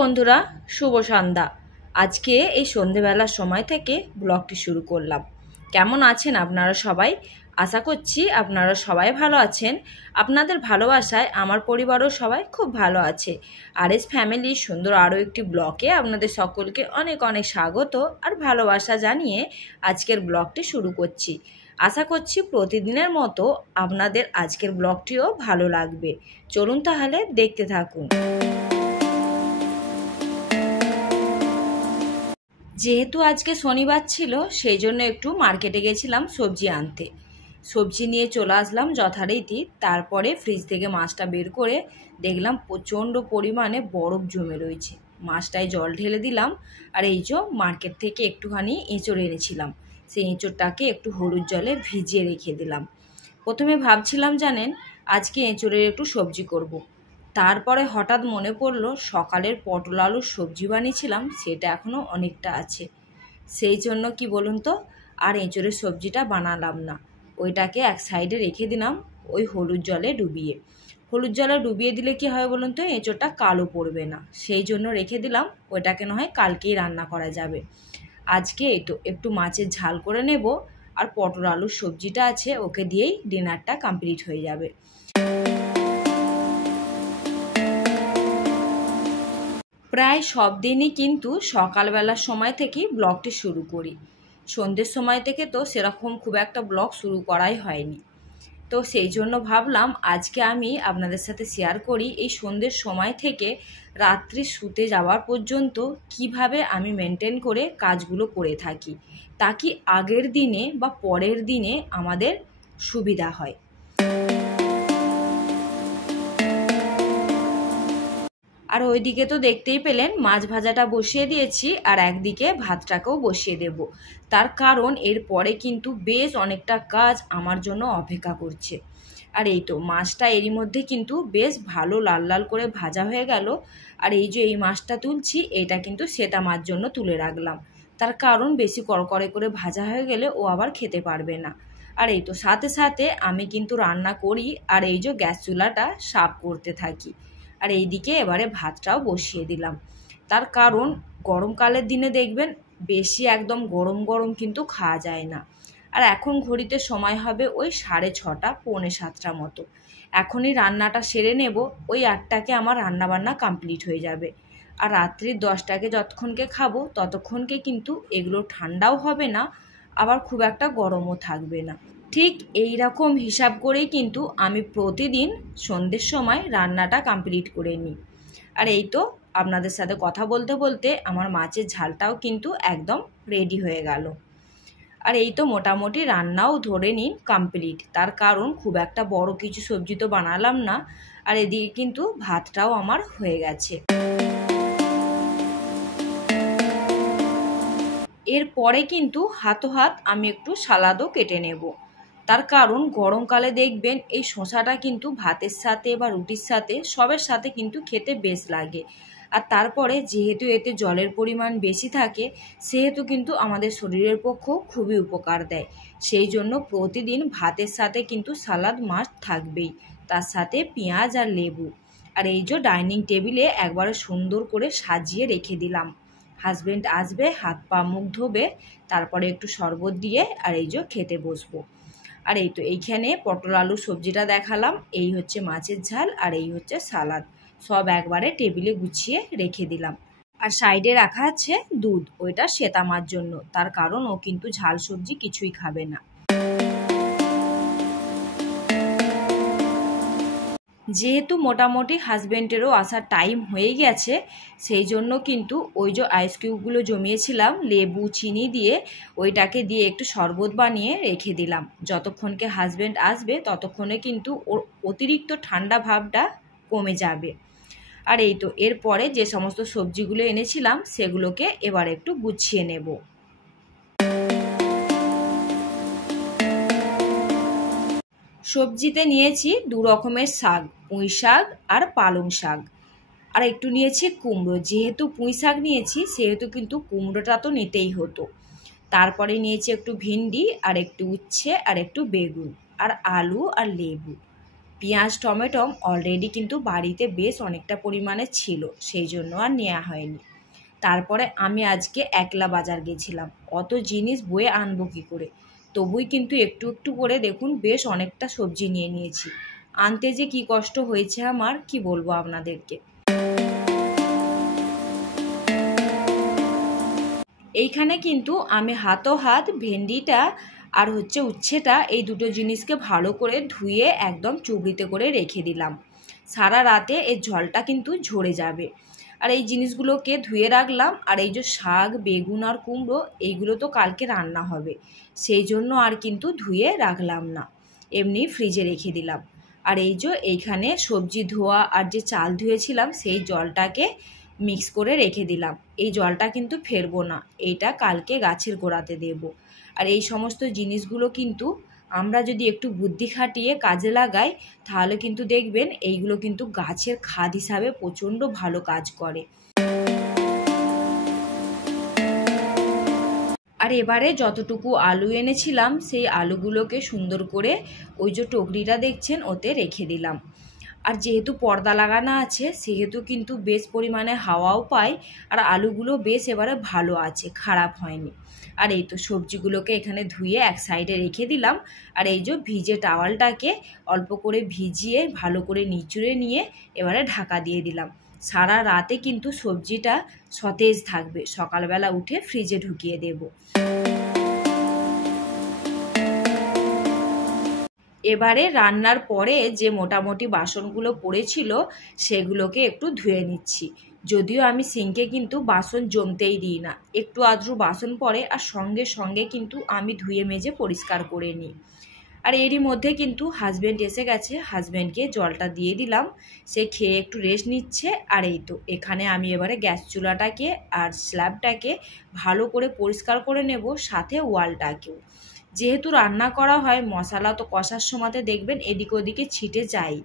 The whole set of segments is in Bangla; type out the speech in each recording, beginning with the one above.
বন্ধুরা, শুভ সন্ধ্যা। আজকে এই সন্ধেবেলার সময় থেকে ব্লগটি শুরু করলাম। কেমন আছেন আপনারা সবাই? আশা করছি আপনারা সবাই ভালো আছেন। আপনাদের ভালোবাসায় আমার পরিবারও সবাই খুব ভালো আছে। আর এস ফ্যামিলির সুন্দর আরও একটি ব্লগে আপনাদের সকলকে অনেক অনেক স্বাগত আর ভালোবাসা জানিয়ে আজকের ব্লগটি শুরু করছি। আশা করছি প্রতিদিনের মতো আপনাদের আজকের ব্লগটিও ভালো লাগবে। চলুন তাহলে দেখতে থাকুন। যেহেতু আজকে শনিবার ছিল, সেই জন্য একটু মার্কেটে গেছিলাম সবজি আনতে। সবজি নিয়ে চলে আসলাম যথারীতি। তারপরে ফ্রিজ থেকে মাছটা বের করে দেখলাম প্রচণ্ড পরিমাণে বরফ জমে রয়েছে। মাছটায় জল ঢেলে দিলাম। আর এই যে মার্কেট থেকে একটুখানি এঁচড় এনেছিলাম, সেই এঁচড়টাকে একটু হলুদ জলে ভিজিয়ে রেখে দিলাম। প্রথমে ভাবছিলাম জানেন, আজকে এঁচড়ের একটু সবজি করব। তারপরে হঠাৎ মনে পড়লো সকালের পটল আলুর সবজি বানিয়েছিলাম, সেটা এখনও অনেকটা আছে। সেই জন্য কি বলুন তো, আর এঁচড়ের সবজিটা বানালাম না। ওইটাকে এক সাইডে রেখে দিলাম ওই হলুদ জলে ডুবিয়ে। হলুদ জলে ডুবিয়ে দিলে কি হয় বলুন তো, এঁচড়টা কালো পড়বে না। সেই জন্য রেখে দিলাম। ওইটাকে না হয় কালকেই রান্না করা যাবে। আজকে একটু মাছের ঝাল করে নেব। আর পটল আলুর সবজিটা আছে, ওকে দিয়েই ডিনারটা কমপ্লিট হয়ে যাবে। প্রায় সব দিনই কিন্তু সকালবেলার সময় থেকেই ব্লগটি শুরু করি। সন্ধ্যের সময় থেকে তো সেরকম খুব একটা ব্লগ শুরু করাই হয়নি। তো সেই জন্য ভাবলাম আজকে আমি আপনাদের সাথে শেয়ার করি এই সন্ধ্যের সময় থেকে রাত্রি শুতে যাওয়ার পর্যন্ত কিভাবে আমি মেনটেন করে কাজগুলো করে থাকি, তাকি আগের দিনে বা পরের দিনে আমাদের সুবিধা হয়। আর ওইদিকে তো দেখতেই পেলেন মাছ ভাজাটা বসিয়ে দিয়েছি, আর একদিকে ভাতটাকেও বসিয়ে দেব। তার কারণ এরপরে কিন্তু বেশ অনেকটা কাজ আমার জন্য অপেক্ষা করছে। আর এই তো মাছটা এরই মধ্যে কিন্তু বেশ ভালো লাল লাল করে ভাজা হয়ে গেল। আর এই যে এই মাছটা তুলছি, এটা কিন্তু সেটা মাছ জন্য তুলে রাখলাম। তার কারণ বেশি কড়কড়ে করে ভাজা হয়ে গেলে ও আবার খেতে পারবে না। আর এই তো সাথে সাথে আমি কিন্তু রান্না করি, আর এই যে গ্যাস চুলাটা সাফ করতে থাকি। আর এইদিকে এবারে ভাতটাও বসিয়ে দিলাম। তার কারণ গরমকালের দিনে দেখবেন বেশি একদম গরম গরম কিন্তু খাওয়া যায় না। আর এখন ঘড়িতে সময় হবে ওই 6:30 পৌনে 7টা মতো। এখনই রান্নাটা সেরে নেব, ওই 8টাকে আমার রান্নাবান্না কমপ্লিট হয়ে যাবে। আর রাত্রির 10টাকে যতক্ষণকে খাবো ততক্ষণকে কিন্তু এগুলো ঠান্ডাও হবে না, আবার খুব একটা গরমও থাকবে না। ঠিক এই রকম হিসাব করেই কিন্তু আমি প্রতিদিন সন্ধ্যের সময় রান্নাটা কমপ্লিট করে নিই। আর এই তো আপনাদের সাথে কথা বলতে বলতে আমার মাছের ঝালটাও কিন্তু একদম রেডি হয়ে গেল। আর এই তো মোটামুটি রান্নাও ধরে নিন কমপ্লিট। তার কারণ খুব একটা বড় কিছু সবজি তো বানালাম না। আর এদিকে কিন্তু ভাতটাও আমার হয়ে গেছে। এরপরে কিন্তু হাত আমি একটু সালাদও কেটে নেব। তার কারণ গরমকালে দেখবেন এই শসাটা কিন্তু ভাতের সাথে বা রুটির সাথে সবের সাথে কিন্তু খেতে বেশ লাগে। আর তারপরে যেহেতু এতে জলের পরিমাণ বেশি থাকে, সেহেতু কিন্তু আমাদের শরীরের পক্ষেও খুবই উপকার দেয়। সেই জন্য প্রতিদিন ভাতের সাথে কিন্তু সালাদ মাস্ট থাকবেই, তার সাথে পেঁয়াজ আর লেবু। আর এই যে ডাইনিং টেবিলে একবারে সুন্দর করে সাজিয়ে রেখে দিলাম। হাজব্যান্ড আসবে, হাত পা মুখ ধোবে, তারপরে একটু শরবত দিয়ে আর এই যে খেতে বসবো। আর এই তো এইখানে পটল আলু সবজিটা দেখালাম, এই হচ্ছে মাছের ঝাল, আর এই হচ্ছে সালাদ। সব একবারে টেবিলে গুছিয়ে রেখে দিলাম। আর সাইডে রাখা আছে দুধ, ওইটা শ্বেতামার জন্য। তার কারণ ও কিন্তু ঝাল সবজি কিছুই খাবে না। যেহেতু মোটামুটি হাজব্যান্ডেরও আসার টাইম হয়ে গেছে, সেই জন্য কিন্তু ওই যে আইস কিউবগুলো জমিয়েছিলাম লেবু চিনি দিয়ে, ওইটাকে দিয়ে একটু শরবত বানিয়ে রেখে দিলাম। যতক্ষণকে হাজব্যান্ড আসবে ততক্ষণে কিন্তু ওর অতিরিক্ত ঠান্ডা ভাবটা কমে যাবে। আর এই তো এরপরে যে সমস্ত সবজিগুলো এনেছিলাম সেগুলোকে এবার একটু গুছিয়ে নেব। সবজিতে নিয়েছি 2 রকমের শাক, পুঁই শাক আর পালং শাক। আর একটু নিয়েছি কুমড়ো। যেহেতু পুঁই শাক নিয়েছি সেহেতু কিন্তু কুমড়োটা তো নিতেই হতো। তারপরে নিয়েছি একটু ভিন্ডি আর একটু উচ্ছে আর একটু বেগুন আর আলু আর লেবু। পেঁয়াজ টমেটো অলরেডি কিন্তু বাড়িতে বেশ অনেকটা পরিমাণে ছিল, সেই জন্য আর নেওয়া হয়নি। তারপরে আমি আজকে একলা বাজার গেছিলাম, অত জিনিস বয়ে আনবো কী করে, তবুই কিন্তু একটু একটু করে দেখুন বেশ অনেকটা সবজি নিয়ে নিয়েছি। আনতে যে কি কষ্ট হয়েছে আমার, কি বলবো আপনাদেরকে। এইখানে কিন্তু আমি হাত ভেন্ডিটা আর উচ্ছেটা, এই দুটো জিনিসকে ভালো করে ধুয়ে একদম চুবড়িতে করে রেখে দিলাম। সারা রাতে এর জলটা কিন্তু ঝরে যাবে। আর এই জিনিসগুলোকে ধুয়ে রাখলাম। আর এই যে শাক, বেগুন আর কুমড়ো, এইগুলো তো কালকে রান্না হবে, সেই জন্য আর কিন্তু ধুয়ে রাখলাম না, এমনি ফ্রিজে রেখে দিলাম। আর এই যে এইখানে সবজি ধোয়া আর যে চাল ধুয়েছিলাম সেই জলটাকে মিক্স করে রেখে দিলাম। এই জলটা কিন্তু ফেলবো না, এইটা কালকে গাছের গোড়াতে দেব। আর এই সমস্ত জিনিসগুলো কিন্তু আমরা যদি একটু বুদ্ধি খাটিয়ে কাজে লাগাই, তাহলে কিন্তু দেখবেন এইগুলো কিন্তু গাছের খাদ হিসাবে প্রচণ্ড ভালো কাজ করে। আর এবারে যতটুকু আলু এনেছিলাম সেই আলুগুলোকে সুন্দর করে ওই যে টগরিটা দেখছেন ওতে রেখে দিলাম। আর যেহেতু পর্দা লাগানো আছে সেহেতু কিন্তু বেশ পরিমাণে হাওয়াও পায়, আর আলুগুলো বেশ এবারে ভালো আছে, খারাপ হয়নি। আর এই তো সবজিগুলোকে এখানে ধুয়ে এক সাইডে রেখে দিলাম। আর এই যে ভিজে টাওয়ালটাকে অল্প করে ভিজিয়ে ভালো করে নিচড়ে নিয়ে এবারে ঢাকা দিয়ে দিলাম। সারা রাতে কিন্তু সবজিটা সতেজ থাকবে, সকালবেলা উঠে ফ্রিজে ঢুকিয়ে দেব। এবারে রান্নার পরে যে মোটামুটি বাসনগুলো পড়েছিল সেগুলোকে একটু ধুয়ে নিচ্ছি। যদিও আমি সিঙ্কে কিন্তু বাসন জমতেই দিই না, একটু আধটু বাসন পড়ে আর সঙ্গে সঙ্গে কিন্তু আমি ধুয়ে মেজে পরিষ্কার করে নিই। আর এরই মধ্যে কিন্তু হাজব্যান্ড এসে গেছে, হাজব্যান্ডকে জলটা দিয়ে দিলাম, সে খেয়ে একটু রেস্ট নিচ্ছে। আর এই তো এখানে আমি এবারে গ্যাস চুলাটাকে আর স্ল্যাবটাকে ভালো করে পরিষ্কার করে নেব, সাথে ওয়ালটাকেও। যেহেতু রান্না করা হয়, মশলা তো কষার সময়তে দেখবেন এদিক ওদিকে ছিটে যায়,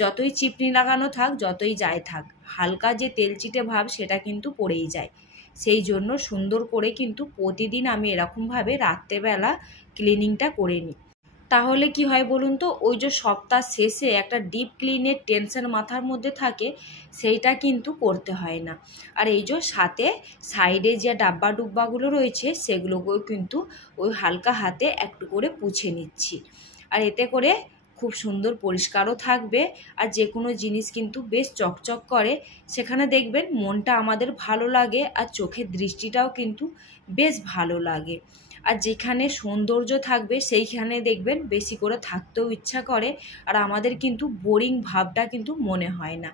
যতই চিপনি লাগানো থাক যতই যাই থাক, হালকা যে তেল চিটে ভাব সেটা কিন্তু পড়েই যায়। সেই জন্য সুন্দর করে কিন্তু প্রতিদিন আমি এরকমভাবে রাত্রেবেলা ক্লিনিংটা করে নিই। তাহলে কি হয় বলুন তো, ওই যে সপ্তাহ শেষে একটা ডিপ ক্লিনের টেনশন মাথার মধ্যে থাকে, সেইটা কিন্তু করতে হয় না। আর এই যে সাথে সাইডে যে ডাব্বা ডুব্বাগুলো রয়েছে সেগুলোকেও কিন্তু ওই হালকা হাতে একটু করে পুছে নিচ্ছি। আর এতে করে খুব সুন্দর পরিষ্কারও থাকবে, আর যে কোনো জিনিস কিন্তু বেশ চকচক করে, সেখানে দেখবেন মনটা আমাদের ভালো লাগে আর চোখের দৃষ্টিটাও কিন্তু বেশ ভালো লাগে। আর যেখানে সৌন্দর্য থাকবে সেইখানে দেখবেন বেশি করে থাকতেও ইচ্ছা করে, আর আমাদের কিন্তু বোরিং ভাবটা কিন্তু মনে হয় না।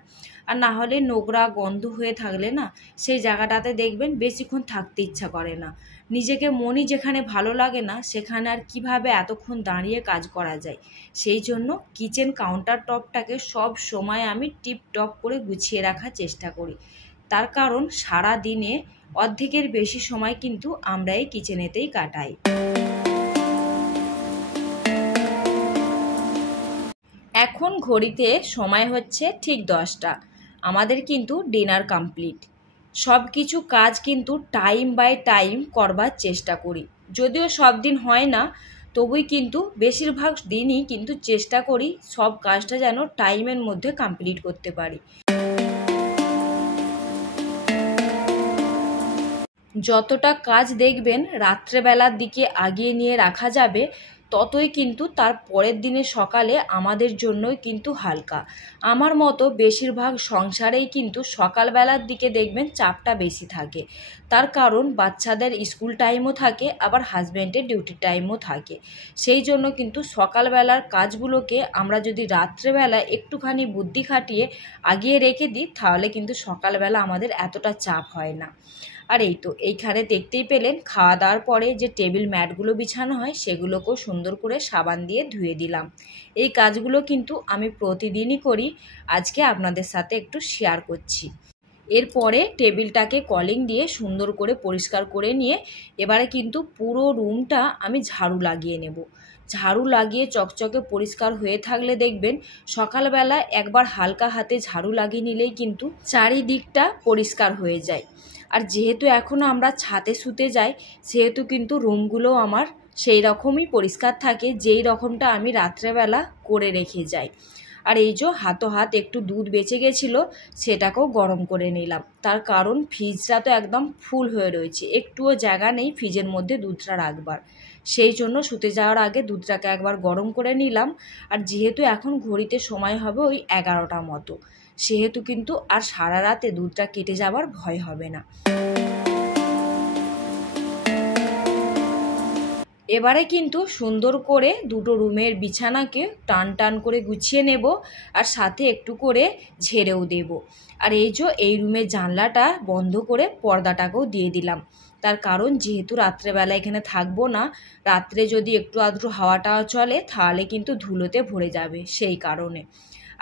আর না হলে নোংরা গন্ধ হয়ে থাকলে না, সেই জায়গাটাতে দেখবেন বেশিক্ষণ থাকতে ইচ্ছা করে না। নিজেকে মনই যেখানে ভালো লাগে না সেখানে আর কিভাবে এতক্ষণ দাঁড়িয়ে কাজ করা যায়। সেই জন্য কিচেন কাউন্টার টপটাকে সব সময় আমি টিপটপ করে গুছিয়ে রাখার চেষ্টা করি। তার কারণ সারা দিনে অর্ধেকের বেশি সময় কিন্তু আমরা এই কিচেনেতেই কাটাই। এখন ঘড়িতে সময় হচ্ছে ঠিক 10টা। আমাদের কিন্তু ডিনার কমপ্লিট। সব কিছু কাজ কিন্তু টাইম বাই টাইম করবার চেষ্টা করি, যদিও সব দিন হয় না, তবুই কিন্তু বেশিরভাগ দিনই কিন্তু চেষ্টা করি সব কাজটা যেন টাইমের মধ্যে কমপ্লিট করতে পারি। যতটা কাজ দেখবেন রাত্রেবেলার দিকে আগিয়ে নিয়ে রাখা যাবে, ততই কিন্তু তার পরের দিনের সকালে আমাদের জন্যই কিন্তু হালকা। আমার মতো বেশিরভাগ সংসারেই কিন্তু সকালবেলার দিকে দেখবেন চাপটা বেশি থাকে, তার কারণ বাচ্চাদের স্কুল টাইমও থাকে, আবার হাজব্যান্ডের ডিউটি টাইমও থাকে। সেই জন্য কিন্তু সকালবেলার কাজগুলোকে আমরা যদি রাত্রেবেলা একটুখানি বুদ্ধি খাটিয়ে আগিয়ে রেখে দিই, তাহলে কিন্তু সকালবেলা আমাদের এতটা চাপ হয় না। আর এই তো এইখানে দেখতেই পেলেন খাওয়া দাওয়ার পরে যে টেবিল ম্যাটগুলো বিছানো হয় সেগুলোকেও সুন্দর করে সাবান দিয়ে ধুয়ে দিলাম। এই কাজগুলো কিন্তু আমি প্রতিদিনই করি, আজকে আপনাদের সাথে একটু শেয়ার করছি। এরপরে টেবিলটাকে কলিং দিয়ে সুন্দর করে পরিষ্কার করে নিয়ে এবারে কিন্তু পুরো রুমটা আমি ঝাড়ু লাগিয়ে নেব। ঝাড়ু লাগিয়ে চকচকে পরিষ্কার হয়ে থাকলে দেখবেন সকালবেলা একবার হালকা হাতে ঝাড়ু লাগিয়ে নিলেই কিন্তু চারিদিকটা পরিষ্কার হয়ে যায়। আর যেহেতু এখনও আমরা ছাদে শুতে যাই, সেহেতু কিন্তু রুমগুলো আমার সেই রকমই পরিষ্কার থাকে যেই রকমটা আমি রাত্রেবেলা করে রেখে যাই। আর এই যে হাত একটু দুধ বেঁচে গেছিলো, সেটাকেও গরম করে নিলাম। তার কারণ ফ্রিজটা তো একদম ফুল হয়ে রয়েছে, একটুও জায়গা নেই ফ্রিজের মধ্যে দুধটা রাখবার। সেই জন্য শুতে যাওয়ার আগে দুধটাকে একবার গরম করে নিলাম। আর যেহেতু এখন ঘড়িতে সময় হবে ওই 11টা মতো, সেহেতু কিন্তু আর সারা রাতে দুধটা কেটে যাবার ভয় হবে না। এবারে কিন্তু সুন্দর করে দুটো রুমের বিছানাকে টান টান করে গুছিয়ে নেব, আর সাথে একটু করে ঝেড়েও দেব। আর এই যে এই রুমের জানলাটা বন্ধ করে পর্দাটাকেও দিয়ে দিলাম। তার কারণ যেহেতু রাত্রেবেলা এখানে থাকবো না, রাত্রে যদি একটু আধটু হাওয়াটা চলে তাহলে কিন্তু ধুলোতে ভরে যাবে, সেই কারণে।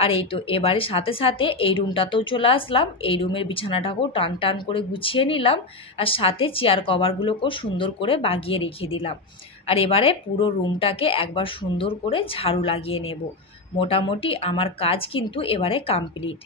আর এই তো এবারে সাথে সাথে এই রুমটাতেও চলে আসলাম, এই রুমের বিছানাটাকেও টান টান করে গুছিয়ে নিলাম, আর সাথে চেয়ার কভারগুলোকেও সুন্দর করে বাগিয়ে রেখে দিলাম। আর এবারে পুরো রুমটাকে একবার সুন্দর করে ঝাড়ু লাগিয়ে নেব। মোটামুটি আমার কাজ কিন্তু এবারে কমপ্লিট।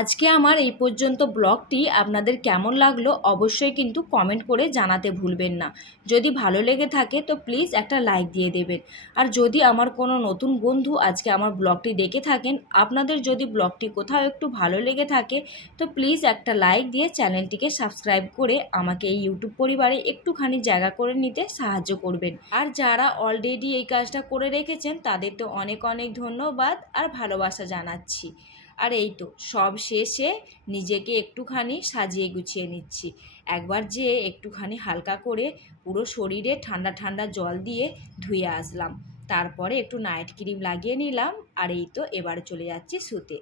আজকে আমার এই পর্যন্ত ব্লগটি আপনাদের কেমন লাগলো অবশ্যই কিন্তু কমেন্ট করে জানাতে ভুলবেন না। যদি ভালো লেগে থাকে তো প্লিজ একটা লাইক দিয়ে দেবেন। আর যদি আমার কোনো নতুন বন্ধু আজকে আমার ব্লগটি দেখে থাকেন, আপনাদের যদি ব্লগটি কোথাও একটু ভালো লেগে থাকে তো প্লিজ একটা লাইক দিয়ে চ্যানেলটিকে সাবস্ক্রাইব করে আমাকে এই ইউটিউব পরিবারে একটুখানি জায়গা করে নিতে সাহায্য করবেন। আর যারা অলরেডি এই কাজটা করে রেখেছেন তাদের তো অনেক অনেক ধন্যবাদ আর ভালোবাসা জানাচ্ছি। আর এই তো সব শেষে নিজেকে একটুখানি সাজিয়ে গুছিয়ে নিচ্ছি। একবার যে একটুখানি হালকা করে পুরো শরীরে ঠান্ডা ঠান্ডা জল দিয়ে ধুয়ে আসলাম, তারপরে একটু নাইট ক্রিম লাগিয়ে নিলাম। আর এই তো এবার চলে যাচ্ছি শুতে।